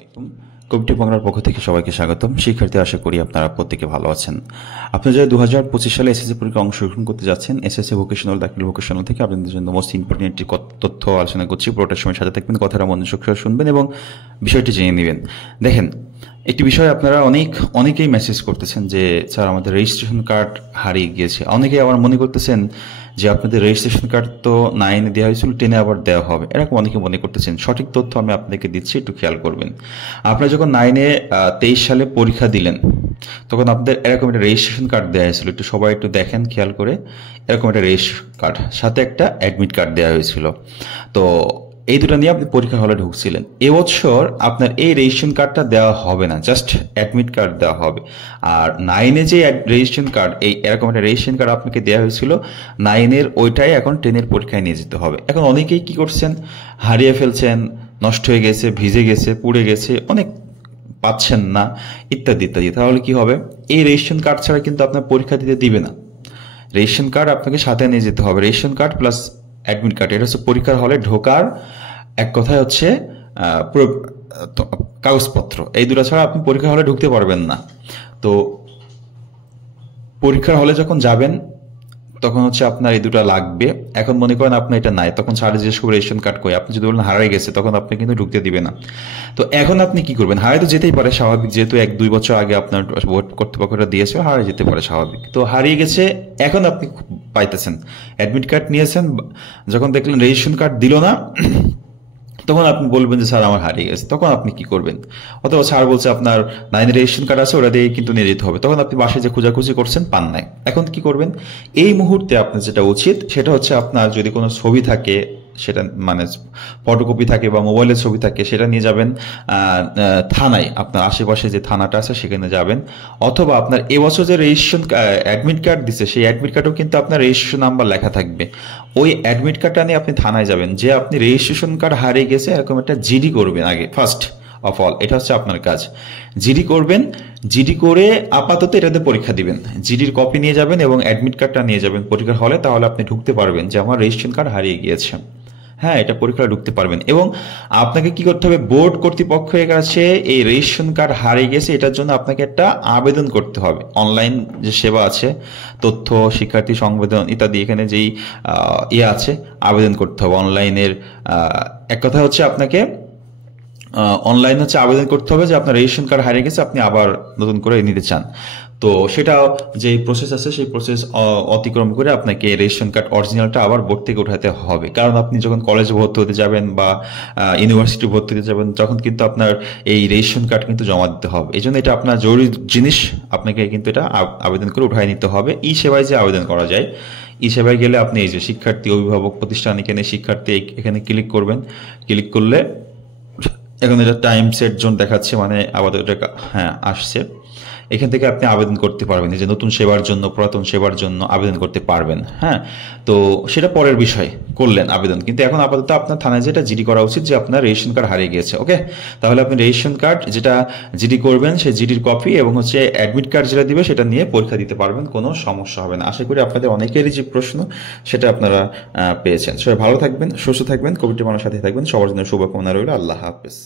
আসসালামু আলাইকুম। কবিটি বাংলার পক্ষ থেকে সবাইকে স্বাগতম। শিক্ষার্থী, আশা করি আপনারা প্রত্যেকে ভালো আছেন। আপনারা যারা 2025 সালে এসএসসি পরীক্ষায় অংশগ্রহণ করতে যাচ্ছেন, এসএসসি ভোকেশনাল দাখিল ভোকেশনাল থেকে আপনাদের জন্য মোস্ট ইম্পর্টেন্ট একটি তথ্য আলোচনা করছি। পুরোটার সময় সাথে থাকবেন, কথাটা মনোযোগ সহ শুনবেন এবং বিষয়টি জেনে নেবেন। দেখেন, একটি বিষয় আপনারা অনেকেই মেসেজ করতেছেন যে স্যার আমাদের রেজিস্ট্রেশন কার্ড হারিয়ে গিয়েছে। অনেকেই আবার মনে করতেছেন যে আপনাদের রেজিস্ট্রেশন কার্ড তো 9-এ দেওয়া হয়েছিল, 10-এ আবার দেওয়া হবে, এরকম অনেকে মনে করতেছেন। সঠিক তথ্য আমি আপনাদেরকে দিচ্ছি, একটু খেয়াল করবেন। আপনারা যখন 9-এ 23 সালে পরীক্ষা দিলেন, তখন আপনাদের এরকম একটা রেজিস্ট্রেশন কার্ড দেওয়া হয়েছিল। সবাই একটু দেখেন খেয়াল করে, এরকম একটা রেজিস্ট্রেশন কার্ড, সাথে একটা অ্যাডমিট কার্ড দেওয়া হয়েছিল। তো এই দুটো নিয়ে আপনি পরীক্ষা হলে ঢুকছিলেন। এবছর আপনার এই রেজিস্ট্রেশন কার্ডটা দেওয়া হবে না, জাস্ট অ্যাডমিট কার্ড দেওয়া হবে। আর 9-এ যে রেজিস্ট্রেশন কার্ড, এই এরকম একটা রেজিস্ট্রেশন কার্ড আপনাকে দেওয়া হয়েছিল 9-এর, ওইটাই এখন 10-এর পরীক্ষায় নিয়ে যেতে হবে। এখন অনেকেই কি করছেন, হারিয়ে ফেলছেন, নষ্ট হয়ে গেছে, ভিজে গেছে, পুড়ে গেছে, অনেক পাচ্ছেন না, ইত্যাদি ইত্যাদি। তাহলে কি হবে? এই রেজিস্ট্রেশন কার্ড ছাড়া কিন্তু আপনার পরীক্ষা দিতে দিবে না। রেজিস্ট্রেশন কার্ড আপনাকে সাথে নিয়ে যেতে হবে। Registration card plus admit card, এটা হচ্ছে পরীক্ষার হলে ঢোকার এক কথায় হচ্ছে পুরো কাগজপত্র। এই দুটো ছাড়া আপনি পরীক্ষার হলে ঢুকতে পারবেন না। তো পরীক্ষার হলে যখন যাবেন, তখন হচ্ছে আপনার এই দুটো লাগবে। এখন মনে করেন আপনার এটা নাই, তখন স্যার জিজ্ঞেস করবে রেশন কার্ড কই, আপনি যদি বলেন হারিয়ে গেছে, তখন আপনি কিন্তু ঢুকতে দিবে না। তো এখন আপনি কি করবেন? হারিয়ে তো যেতেই পারে, স্বাভাবিক, যেহেতু 1-2 বছর আগে আপনার ভোট কর্তৃপক্ষরা দিয়েছে, হারিয়ে যেতে পারে, স্বাভাবিক। তো হারিয়ে গেছে, এখন আপনি পাইতেছেন, অ্যাডমিট কার্ড নিয়েছেন, যখন দেখলেন রেজিস্ট্রেশন কার্ড দিল না, তখন আপনি বলবেন যে স্যার আমার হারিয়ে গেছে। তখন আপনি কি করবেন? অথবা স্যার বলছে আপনার 9-এর রেজিস্ট্রেশন কার্ড আছে, ওটা দিয়ে কিন্তু নিয়ে যেতে হবে। তখন আপনি বাসায় যে খোঁজাখুঁজি করছেন, পান নাই। এখন কি করবেন? এই মুহূর্তে আপনার যেটা উচিত, সেটা হচ্ছে আপনার যদি কোনো ছবি থাকে, সেটা মানে ফটোকপি থাকে বা মোবাইলের ছবি থাকে, সেটা নিয়ে যাবেন থানায়, আপনার আশেপাশে যে থানাটা আছে সেখানে যাবেন। অথবা আপনার এবছর যে রেজিস্ট্রেশন অ্যাডমিট কার্ড দিচ্ছে, সেই অ্যাডমিট কার্ডেও কিন্তু আপনার রেজিস্ট্রেশন নাম্বার লেখা থাকবে। ওই অ্যাডমিট কার্ডটা নিয়ে আপনি থানায় যাবেন, যে আপনি রেজিস্ট্রেশন কার্ড হারিয়ে গেছে এরকম একটা জিডি করবেন আগে, ফার্স্ট অফ অল। এটা হচ্ছে আপনার কাজ, জিডি করবেন। জিডি করে আপাতত এটাতে পরীক্ষা দিবেন। জিডির কপি নিয়ে যাবেন এবং অ্যাডমিট কার্ডটা নিয়ে যাবেন পরীক্ষার হলে, তাহলে আপনি ঢুকতে পারবেন যে আমার রেজিস্ট্রেশন কার্ড হারিয়ে গিয়েছে। হ্যাঁ, এটা পরীক্ষায় ঢুকতে পারবেন। এবং আপনাকে কি করতে হবে? বোর্ড কর্তৃপক্ষের কাছে এই রেজিস্ট্রেশন কার্ড হারিয়ে গেছে, এটার জন্য আপনাকে একটা আবেদন করতে হবে। অনলাইন যে সেবা আছে, তথ্য, শিক্ষার্থী সংবেদন ইত্যাদি, এখানে যেই আছে, আবেদন করতে হবে অনলাইনের। এক কথা হচ্ছে আপনাকে অনলাইন হচ্ছে আবেদন করতে হবে যে আপনার রেজিস্ট্রেশন কার্ড হারিয়ে গেছে, আপনি আবার নতুন করে নিতে চান। তো সেটা যে প্রসেস আছে, সেই প্রসেস অতিক্রম করে আপনাকে রেজিস্ট্রেশন কার্ড অরিজিনালটা আবার বোর্ড থেকে উঠাতে হবে। কারণ আপনি যখন কলেজে ভর্তি হতে যাবেন বা ইউনিভার্সিটি ভর্তি হতে যাবেন, তখন কিন্তু আপনার এই রেজিস্ট্রেশন কার্ড কিন্তু জমা দিতে হবে। এই জন্য এটা আপনার জরুরি জিনিস, আপনাকে কিন্তু এটা আবেদন করে উঠাই নিতে হবে। ই সেবায় যে আবেদন করা যায়, ই সেবায় গেলে আপনি এই যে শিক্ষার্থী অভিভাবক প্রতিষ্ঠান, এখানে শিক্ষার্থী, এখানে ক্লিক করবেন। ক্লিক করলে এখন এটা টাইম সেট জোন দেখাচ্ছে, মানে আপাতত হ্যাঁ আসছে। এখান থেকে আপনি আবেদন করতে পারবেন, যে নতুন সেবার জন্য, পুরাতন সেবার জন্য আবেদন করতে পারবেন। হ্যাঁ, তো সেটা পরের বিষয়, করলেন আবেদন, কিন্তু এখন আপাতত আপনার থানায় যেটা জিডি করা উচিত, যে আপনার রেজিস্ট্রেশন কার্ড হারিয়ে গিয়েছে। ওকে, তাহলে আপনি রেজিস্ট্রেশন কার্ড যেটা জিডি করবেন, সেই জিডির কপি এবং হচ্ছে অ্যাডমিট কার্ড যেটা দিবে, সেটা নিয়ে পরীক্ষা দিতে পারবেন, কোনো সমস্যা হবে না। আশা করি আপনাদের অনেকেরই যে প্রশ্ন, সেটা আপনারা পেয়েছেন। সবাই ভালো থাকবেন, সুস্থ থাকবেন, কবিটি মানুষের সাথে থাকবেন। সবার জন্য শুভকামনা রইল। আল্লাহ হাফেজ।